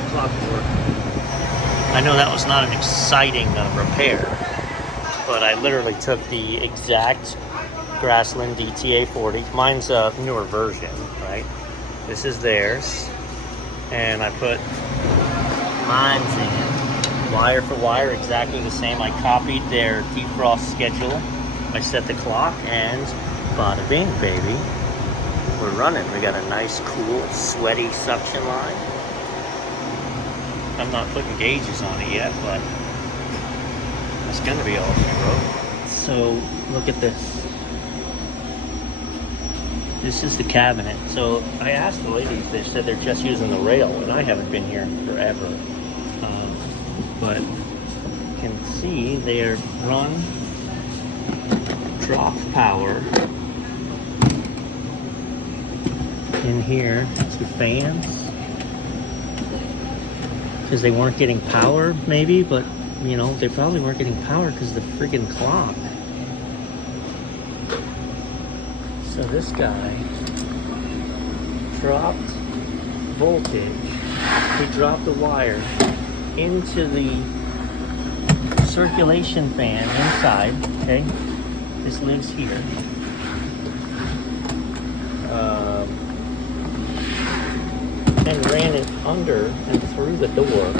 that clock work. I know that was not an exciting repair, but I literally took the exact Grassland DTA 40. Mine's a newer version, right? This is theirs. And I put mine's in, wire for wire, exactly the same. I copied their defrost schedule. I set the clock, and bada bing, baby. We're running. We got a nice, cool, sweaty suction line. I'm not putting gauges on it yet, but it's gonna be awesome, bro. So look at this. This is the cabinet. So I asked the ladies, they said they're just using the rail, and I haven't been here forever. But you can see they're run drop power in here to fans, because they weren't getting power maybe, but you know, they probably weren't getting power because of the freaking clock. So this guy dropped voltage. He dropped the wire into the circulation fan inside, okay? This lives here. And ran it under and through the door.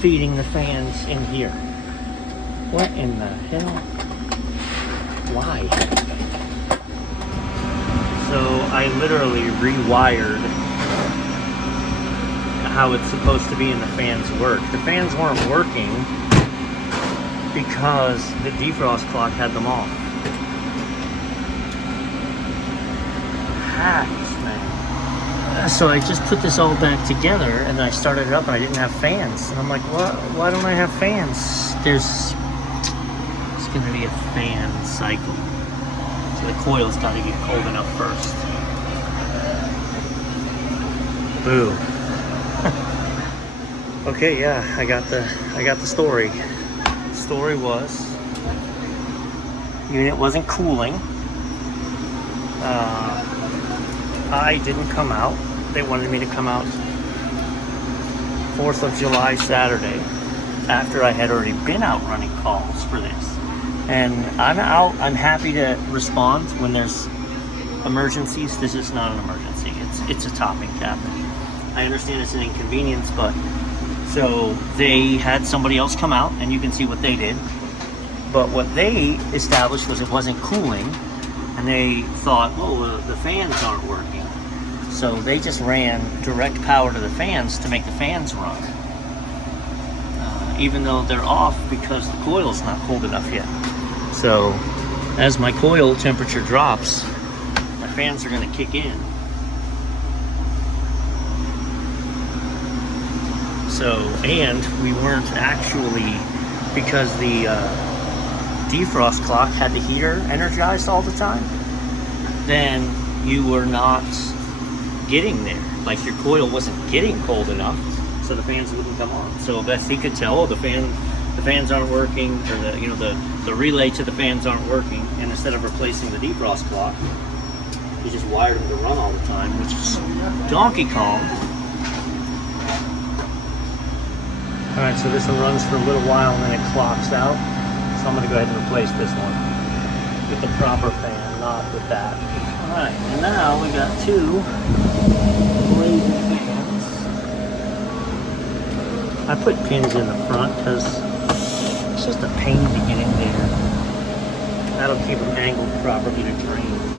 Feeding the fans in here. What in the hell? Why? So I literally rewired how it's supposed to be in the fans work. The fans weren't working because the defrost clock had them off. Hacks, man. So I just put this all back together, and I started it up, and I didn't have fans. And I'm like, what? Why don't I have fans? It's going to be a fan cycle. So the coil's got to get cold enough first. Boo. Okay, yeah, I got the story. The story was unit wasn't cooling. I didn't come out. They wanted me to come out 4th of July Saturday, after I had already been out running calls for this. And I'm out. I'm happy to respond when there's emergencies. This is not an emergency. It's a topping cabinet. I understand it's an inconvenience, but so they had somebody else come out, and you can see what they did. But what they established was it wasn't cooling, and they thought, oh, the fans aren't working. So they just ran direct power to the fans to make the fans run, even though they're off because the coil's not cold enough yet. So as my coil temperature drops, my fans are going to kick in. So, and we weren't actually, because the defrost clock had the heater energized all the time, then you were not getting there. Like your coil wasn't getting cold enough, so the fans wouldn't come on. So best he could tell, oh, the fans aren't working, or the relay to the fans aren't working. And instead of replacing the defrost clock, he just wired them to run all the time, which is Donkey Kong. All right, so this one runs for a little while and then it clocks out. So I'm gonna go ahead and replace this one with the proper fan, not with that. All right, and now we got two blazing fans. I put pins in the front because it's just a pain to get in there. That'll keep them angled properly to drain.